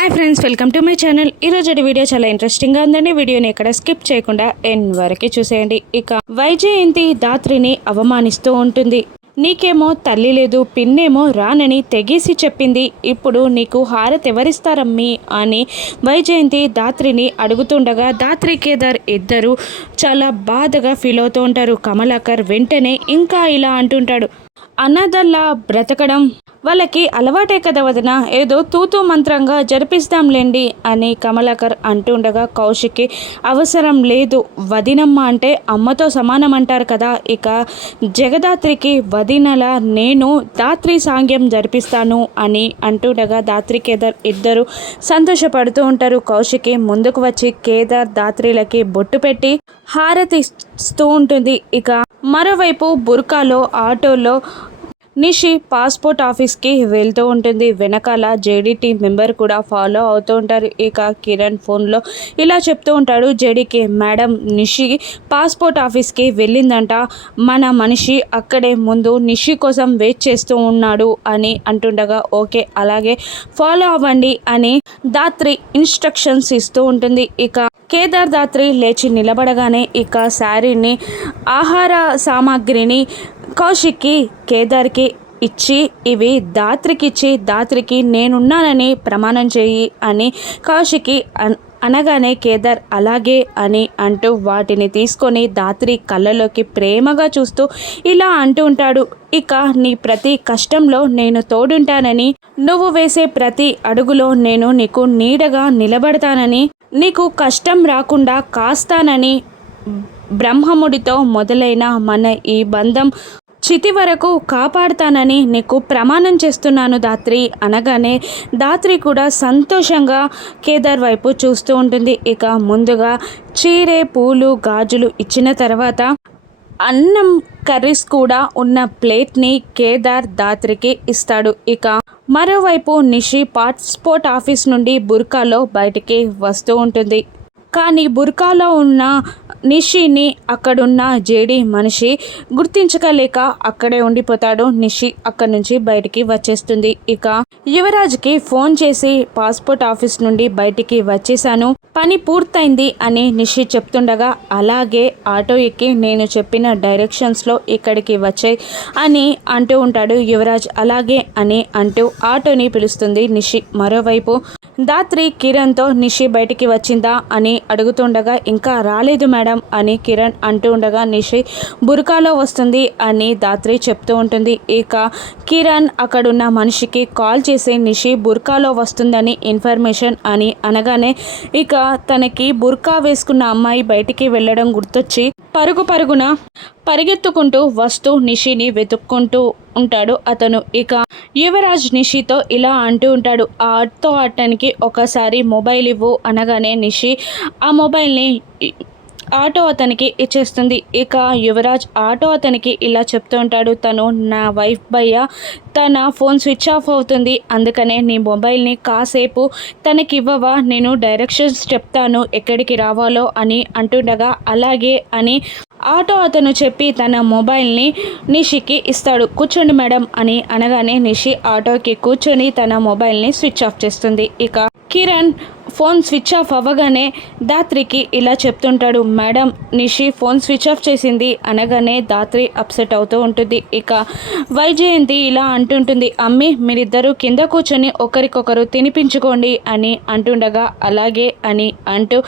Hi friends, welcome to my channel. ఈరోజు video చాలా ఇంట్రెస్టింగ్గా ఉందండి. వీడియోని ఎక్కడ స్కిప్ చేయకుండా ఎండ్ వరకు చూసేయండి. ఇక వైజయంతి దాత్రిని అవమానిస్తూ ఉంటుంది. నీకేమో తల్లి లేదు, పిన్నేమో రానని తెగేసి చెప్పింది. ఇప్పుడు నీకు హారతి ఎవరిస్తారమ్మి అని వైజయంతి దాత్రిని అడుగుతుండగా దాత్రి కేదార్ ఇద్దరు చాలా బాధగా ఫీల్ అవుతూ ఉంటారు. కమలాకర్ వెంటనే ఇంకా ఇలా అంటుంటాడు, అన్నదల్లా బ్రతకడం వాళ్ళకి అలవాటే కదా వదిన, ఏదో తూతూ మంత్రంగా జరిపిస్తాంలేండి అని కమలాకర్ అంటుండగా కౌశిక్కి అవసరం లేదు, వదినమ్మ అంటే అమ్మతో సమానం అంటారు కదా, ఇక జగదాత్రికి వదినల నేను దాత్రి సాంగ్యం జరిపిస్తాను అని అంటుండగా దాత్రి కేదార్ ఇద్దరు సంతోషపడుతూ ఉంటారు. కౌశిక్కి ముందుకు వచ్చి కేదార్ దాత్రిలకి బొట్టు పెట్టి హారతి ఇస్తూ ఉంటుంది. ఇక మరోవైపు బుర్కాలో ఆటోలో నిషి పాస్పోర్ట్ ఆఫీస్కి వెళ్తూ ఉంటుంది. వెనకాల జేడీ మెంబర్ కూడా ఫాలో అవుతూ ఉంటారు. ఇక కిరణ్ ఫోన్లో ఇలా చెప్తూ ఉంటాడు జేడీకి, మేడం నిషి పాస్పోర్ట్ ఆఫీస్కి వెళ్ళిందంట, మన మనిషి అక్కడే ముందు నిషి కోసం వెయిట్ చేస్తూ ఉన్నాడు అని అంటుండగా ఓకే అలాగే ఫాలో అవ్వండి అని దాత్రి ఇన్స్ట్రక్షన్స్ ఇస్తూ ఉంటుంది. ఇక కేదార్ దాత్రి లేచి నిలబడగానే ఇక శారీని ఆహార సామాగ్రిని కౌశిక్కి కేదార్కి ఇచ్చి ఇవి దాత్రికిచ్చి దాత్రికి నేనున్నానని ప్రమాణం చేయి అని కౌశిక్కి అనగానే కేదార్ అలాగే అని అంటూ వాటిని తీసుకొని దాత్రి కళ్ళలోకి ప్రేమగా చూస్తూ ఇలా అంటూ ఉంటాడు, ఇక నీ ప్రతి కష్టంలో నేను తోడుంటానని, నువ్వు వేసే ప్రతి అడుగులో నేను నీకు నీడగా నిలబడతానని, నీకు కష్టం రాకుండా కాస్తానని, బ్రహ్మముడితో మొదలైన మన ఈ బంధం చితి వరకు కాపాడుతానని నీకు ప్రమాణం చేస్తున్నాను దాత్రి అనగానే దాత్రి కూడా సంతోషంగా కేదార్ వైపు చూస్తూ ఉంటుంది. ఇక ముందుగా చీరే పూలు గాజులు ఇచ్చిన తర్వాత అన్నం కర్రీస్ కూడా ఉన్న ప్లేట్ని కేదార్ దాత్రికి ఇస్తాడు. ఇక మరోవైపు నిషి పాస్పోర్ట్ ఆఫీస్ నుండి బుర్కాలో బయటికి వస్తూ ఉంటుంది. కానీ బుర్కాలో ఉన్న నిషిని అక్కడున్న జేడీ మనిషి గుర్తించగలేక అక్కడే ఉండిపోతాడు. నిషి అక్కడి నుంచి బయటికి వచ్చేస్తుంది. ఇక యువరాజ్కి ఫోన్ చేసి పాస్పోర్ట్ ఆఫీస్ నుండి బయటికి వచ్చేసాను, పని పూర్తయింది అని నిషి చెప్తుండగా అలాగే ఆటో ఎక్కి నేను చెప్పిన డైరెక్షన్స్లో ఇక్కడికి వచ్చాయి అని అంటూ ఉంటాడు యువరాజ్. అలాగే అని అంటూ ఆటోని పిలుస్తుంది నిషి. మరోవైపు దాత్రి కిరణ్తో నిషి బయటికి వచ్చిందా అని అడుగుతుండగా ఇంకా రాలేదు మేడం అని కిరణ్ అంటూ ఉండగా నిషి బుర్కాలో వస్తుంది అని దాత్రి చెప్తూ ఉంటుంది. ఇక కిరణ్ అక్కడున్న మనిషికి కాల్ చేసి నిషి బుర్కాలో వస్తుందని ఇన్ఫర్మేషన్ అని అనగానే ఇక తనకి బుర్కా వేసుకున్న అమ్మాయి బయటికి వెళ్ళడం గుర్తొచ్చి పరుగున పరిగెత్తుకుంటూ వస్తూ నిషిని వెతుక్కుంటూ ఉంటాడు అతను. ఇక యువరాజ్ నిషితో ఇలా అంటూ ఉంటాడు, ఆటో ఆడటానికి ఒకసారి మొబైల్ ఇవ్వు అనగానే నిషి ఆ మొబైల్ని ఆటో అతనికి ఇచ్చేస్తుంది. ఇక యువరాజ్ ఆటో అతనికి ఇలా చెప్తూ ఉంటాడు, తను నా వైఫ్ భయ్య, తన ఫోన్ స్విచ్ ఆఫ్ అవుతుంది, అందుకనే నీ మొబైల్ని కాసేపు తనకి ఇవ్వవా, నేను డైరెక్షన్స్ చెప్తాను ఎక్కడికి రావాలో అని అంటుండగా అలాగే అని ఆటో అతను చెప్పి తన మొబైల్ని నిషికి ఇస్తాడు. కూర్చోండి మేడం అని అనగానే నిషి ఆటోకి కూర్చొని తన మొబైల్ని స్విచ్ ఆఫ్ చేస్తుంది. ఇక కిరణ్ ఫోన్ స్విచ్ ఆఫ్ అవ్వగానే దాత్రికి ఇలా చెప్తుంటాడు, madam Nishi phone switch off చేసింది అనగానే దాత్రి అప్సెట్ అవుతూ ఉంటుంది. ఇక వైజయంతి ఇలా అంటుంటుంది, అమ్మి మీరిద్దరూ కింద కూర్చొని ఒకరికొకరు తినిపించుకోండి అని అంటుండగా అలాగే అని అంటూ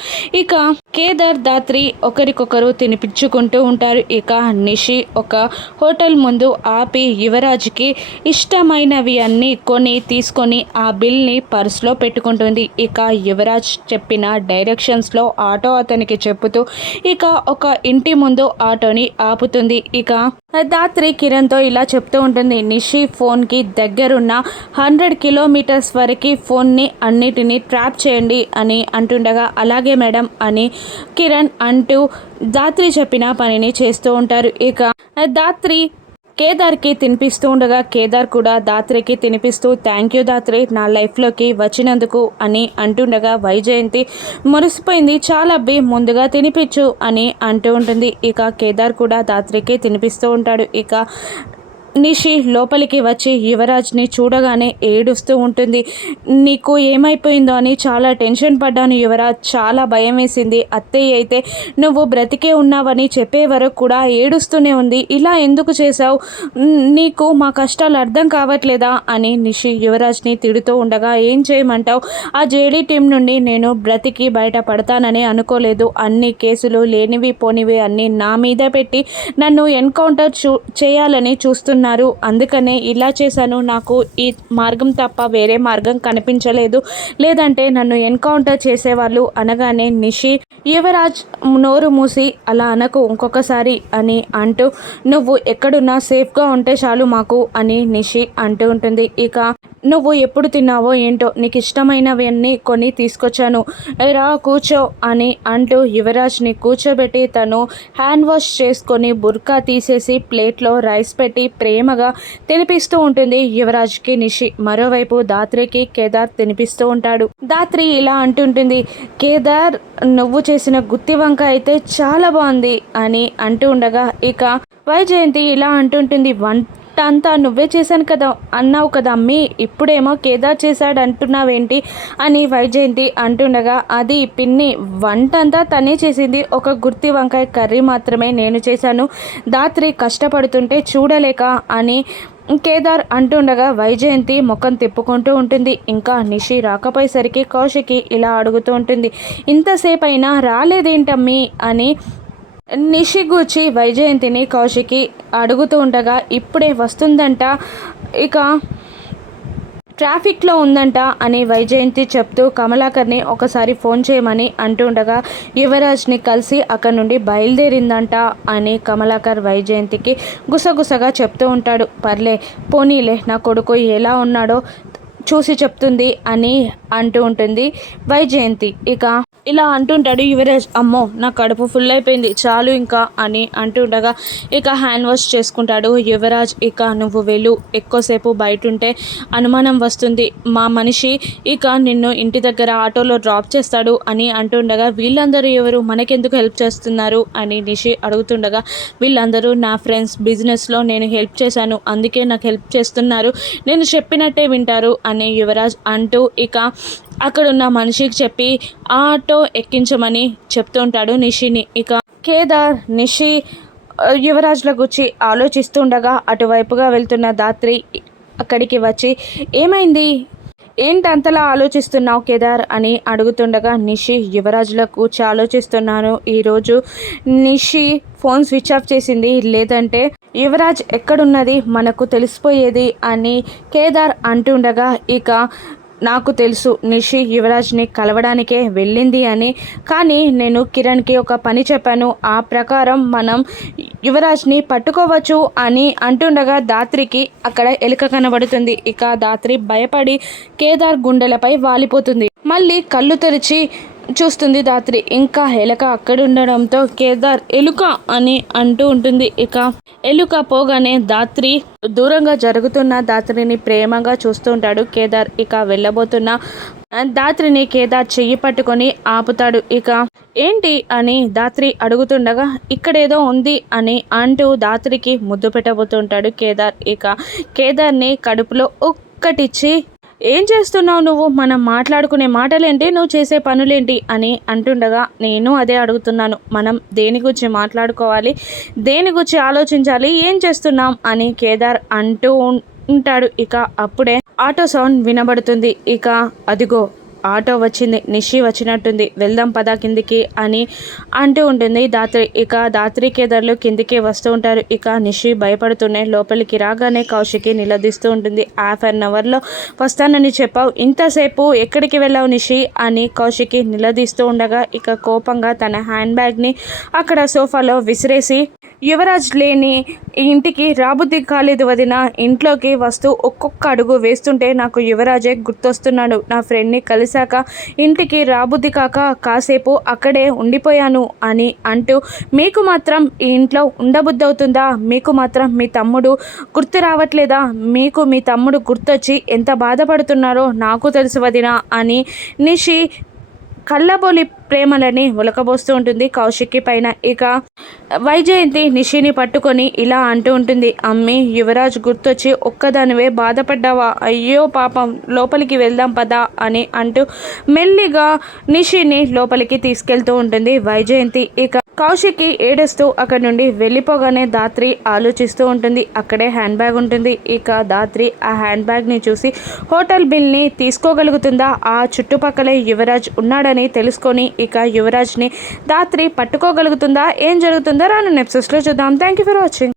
ఇక కేదార్ దాత్రి ఒకరికొకరు తినిపించుకుంటూ ఉంటారు. ఇక నిషి ఒక హోటల్ ముందు ఆపి యువరాజ్కి ఇష్టమైనవి అన్నీ కొని తీసుకొని ఆ బిల్ని పర్సులో పెట్టుకుంటుంది. ఇక యువరాజ్ చెప్పిన డైరెక్షన్స్లో ఆటో అతనికి చెప్పుతూ ఇక ఒక ఇంటి ముందు ఆటోని ఆపుతుంది. ఇక దాత్రి కిరణ్తో ఇలా చెప్తూ ఉంటుంది, నిషి ఫోన్కి దగ్గరున్న 100 కిలోమీటర్స్ వరకు ఫోన్ని అన్నిటినీ ట్రాప్ చేయండి అని అంటుండగా అలాగే మేడం అని కిరణ్ అంటూ దాత్రి చెప్పిన పనిని చేస్తూ ఉంటారు. ఇక దాత్రి కేదార్కి తినిపిస్తూ ఉండగా కేదార్ కూడా దాత్రికి తినిపిస్తూ థ్యాంక్ యూ దాత్రి నా లైఫ్లోకి వచ్చినందుకు అని అంటుండగా వైజయంతి మురిసిపోయింది, చాలా అబ్బి ముందుగా తినిపించు అని అంటూ ఉంటుంది. ఇక కేదార్ కూడా దాత్రికి తినిపిస్తూ ఉంటాడు. ఇక నిషి లోపలికి వచ్చి యువరాజ్ని చూడగానే ఏడుస్తూ ఉంటుంది. నీకు ఏమైపోయిందో అని చాలా టెన్షన్ పడ్డాను యువరాజ్, చాలా భయం వేసింది. అత్తయ్య అయితే నువ్వు బ్రతికే ఉన్నావని చెప్పే వరకు కూడా ఏడుస్తూనే ఉంది. ఇలా ఎందుకు చేశావు? నీకు మా కష్టాలు అర్థం కావట్లేదా అని నిషి యువరాజ్ని తిడుతూ ఉండగా, ఏం చేయమంటావు, ఆ జేడీ టీం నుండి నేను బ్రతికి బయట పడతానని అనుకోలేదు. అన్ని కేసులు లేనివి పోనివి అన్నీ నా మీద పెట్టి నన్ను ఎన్కౌంటర్ చేయాలని చూస్తున్నారు. అందుకనే ఇలా చేశాను. నాకు ఈ మార్గం తప్ప వేరే మార్గం కనిపించలేదు, లేదంటే నన్ను ఎన్కౌంటర్ చేసేవాళ్ళు అనగానే నిషి యువరాజ్ నోరు మూసి అలా అనకు ఇంకొకసారి అని అంటూ, నువ్వు ఎక్కడున్నా సేఫ్గా ఉంటే చాలు మాకు అని నిషి అంటూ ఉంటుంది. ఇక నువ్వు ఎప్పుడు తిన్నావో ఏంటో, నీకు ఇష్టమైనవన్నీ కొని తీసుకొచ్చాను, రా కూర్చో అని అంటూ యువరాజ్ని కూర్చోబెట్టి తను హ్యాండ్ వాష్ చేసుకొని బుర్కా తీసేసి ప్లేట్లో రైస్ పెట్టి ప్రేమగా తినిపిస్తూ ఉంటుంది యువరాజ్కి నిషి. మరోవైపు దాత్రికి కేదార్ తినిపిస్తూ ఉంటాడు. దాత్రి ఇలా అంటుంటుంది, కేదార్ నువ్వు చేసిన గుత్తి వంక అయితే చాలా బాగుంది అని అంటూ ఉండగా, ఇక వైజయంతి ఇలా అంటుంటుంది, అంతా నువ్వే చేశాను కదా అన్నావు కదా అమ్మి, ఇప్పుడేమో కేదార్ చేశాడు అంటున్నావేంటి అని వైజయంతి అంటుండగా, అది పిన్ని వంట అంతా తనే చేసింది, ఒక గుత్తి వంకాయ కర్రీ మాత్రమే నేను చేశాను, దాత్రి కష్టపడుతుంటే చూడలేక అని కేదార్ అంటుండగా వైజయంతి ముఖం తిప్పుకుంటూ ఉంటుంది. ఇంకా నిషి రాకపోయేసరికి కౌశికి ఇలా అడుగుతూ ఉంటుంది, ఇంతసేపు అయినా రాలేదేంటమ్మి అని నిషి గూర్చి వైజయంతిని కౌశికి అడుగుతూ ఉండగా, ఇప్పుడే వస్తుందంట, ఇక ట్రాఫిక్లో ఉందంట అని వైజయంతి చెప్తూ కమలాకర్ని ఒకసారి ఫోన్ చేయమని అంటుండగా, యువరాజ్ని కలిసి అక్కడి నుండి బయలుదేరిందంట అని కమలాకర్ వైజయంతికి గుసగుసగా చెప్తూ ఉంటాడు. పర్లే పోనీలే, నా కొడుకు ఎలా ఉన్నాడో చూసి చెప్తుంది అని అంటూ ఉంటుంది వైజయంతి. ఇక ఇలా అంటుంటాడు యువరాజ్, అమ్మో నా కడుపు ఫుల్ అయిపోయింది చాలు ఇంకా అని అంటుండగా, ఇక హ్యాండ్ వాష్ చేసుకుంటాడు యువరాజ్. ఇక నువ్వు వెళ్ళు, ఎక్కువసేపు బయట ఉంటే అనుమానం వస్తుంది, మా మనిషి ఇక నిన్ను ఇంటి దగ్గర ఆటోలో డ్రాప్ చేస్తాడు అని అంటుండగా, వీళ్ళందరూ ఎవరు, మనకెందుకు హెల్ప్ చేస్తున్నారు అని నిషి అడుగుతుండగా, వీళ్ళందరూ నా ఫ్రెండ్స్, బిజినెస్లో నేను హెల్ప్ చేశాను అందుకే నాకు హెల్ప్ చేస్తున్నారు, నేను చెప్పినట్టే వింటారు అని యువరాజ్ అంటూ ఇక అక్కడున్న మనిషికి చెప్పి ఆటో ఎక్కించమని చెప్తుంటాడు నిషిని. ఇక కేదార్ నిషి యువరాజ్ల గురించి ఆలోచిస్తుండగా అటువైపుగా వెళ్తున్న దాత్రి అక్కడికి వచ్చి, ఏమైంది, ఏంటి అంతలా ఆలోచిస్తున్నావు కేదార్ అని అడుగుతుండగా, నిషి యువరాజ్ల కూర్చి ఆలోచిస్తున్నాను, ఈరోజు నిషి ఫోన్ స్విచ్ ఆఫ్ చేసింది, లేదంటే యువరాజ్ ఎక్కడున్నది మనకు తెలిసిపోయేది అని కేదార్ అంటుండగా, ఇక నాకు తెలుసు నిషి యువరాజ్ని కలవడానికే వెళ్ళింది అని, కానీ నేను కిరణ్కి ఒక పని చెప్పాను, ఆ ప్రకారం మనం యువరాజ్ని పట్టుకోవచ్చు అని అంటుండగా దాత్రికి అక్కడ ఎలుక కనబడుతుంది. ఇక దాత్రి భయపడి కేదార్ గుండెలపై వాలిపోతుంది. మళ్ళీ కళ్ళు తెరిచి చూస్తుంది దాత్రి, ఇంకా ఎలుక అక్కడుండడంతో కేదార్ ఎలుక అని అంటూ ఉంటుంది. ఇక ఎలుక పోగానే దాత్రి దూరంగా జరుగుతున్న దాత్రిని ప్రేమగా చూస్తూ ఉంటాడు కేదార్. ఇక వెళ్ళబోతున్న దాత్రిని కేదార్ చెయ్యి పట్టుకొని ఆపుతాడు. ఇక ఏంటి అని దాత్రి అడుగుతుండగా, ఇక్కడేదో ఉంది అని అంటూ దాత్రికి ముద్దు పెట్టబోతుంటాడు కేదార్. ఇక కేదార్ని కడుపులో ఒక్కటిచ్చి, ఏం చేస్తున్నావు నువ్వు, మనం మాట్లాడుకునే మాటలేంటి, నువ్వు చేసే పనులేంటి అని అంటుండగా, నేను అదే అడుగుతున్నాను, మనం దేని గురించి మాట్లాడుకోవాలి, దేని గురించి ఆలోచించాలి, ఏం చేస్తున్నాం అని కేదార్ అంటూ ఉంటాడు. ఇక అప్పుడే ఆటో సౌండ్ వినబడుతుంది. ఇక అదిగో ఆటో వచ్చింది, నిషి వచ్చినట్టుంది, వెళ్దాం పదా కిందికి అని అంటూ ఉంటుంది దాత్రి. ఇక దాత్రి కేదార్లు కిందికి వస్తూ ఉంటారు. ఇక నిషి భయపడుతూనే లోపలికి రాగానే కౌశికి నిలదీస్తూ ఉంటుంది, హాఫ్ అన్ అవర్లో వస్తానని చెప్పావు, ఇంతసేపు ఎక్కడికి వెళ్ళావు నిషి అని కౌశికి నిలదీస్తూ ఉండగా, ఇక కోపంగా తన హ్యాండ్ బ్యాగ్ని అక్కడ సోఫాలో విసిరేసి, యువరాజ్ లేని ఇంటికి రాబుద్ది కాలేదు వదిన, ఇంట్లోకి వస్తూ ఒక్కొక్క అడుగు వేస్తుంటే నాకు యువరాజే గుర్తొస్తున్నాడు, నా ఫ్రెండ్ని కలిశాక ఇంటికి రాబుద్ది కాక కాసేపు అక్కడే ఉండిపోయాను అని అంటూ, మీకు మాత్రం ఈ ఇంట్లో ఉండబుద్ధి అవుతుందా, మీకు మాత్రం మీ తమ్ముడు గుర్తు రావట్లేదా, మీకు మీ తమ్ముడు గుర్తొచ్చి ఎంత బాధపడుతున్నారో నాకు తెలుసు వదిన అని నిషి కళ్ళబొలి ప్రేమలని ఒలకబోస్తూ ఉంటుంది కౌశిక్కి పైన. ఇక వైజయంతి నిషిని పట్టుకొని ఇలా అంటూ ఉంటుంది, అమ్మి యువరాజ్ గుర్తొచ్చి ఒక్కదానివే బాధపడ్డావా, అయ్యో పాపం, లోపలికి వెళ్దాం పదా అని అంటూ మెల్లిగా నిషిని లోపలికి తీసుకెళ్తూ ఉంటుంది వైజయంతి. ఇక కౌశిక్కి ఏడుస్తూ అక్కడి నుండి వెళ్ళిపోగానే ధాత్రి ఆలోచిస్తూ ఉంటుంది. అక్కడే హ్యాండ్ బ్యాగ్ ఉంటుంది. ఇక ధాత్రి ఆ హ్యాండ్ బ్యాగ్ని చూసి హోటల్ బిల్ని తీసుకోగలుగుతుందా, ఆ చుట్టుపక్కలే యువరాజ్ ఉన్నాడని తెలుసుకొని ఇక యువరాజ్ని ధాత్రి పట్టుకోగలుగుతుందా, ఏం జరుగుతుందో రాను ఎపిసోడ్స్లో చూద్దాం. Thank you for watching.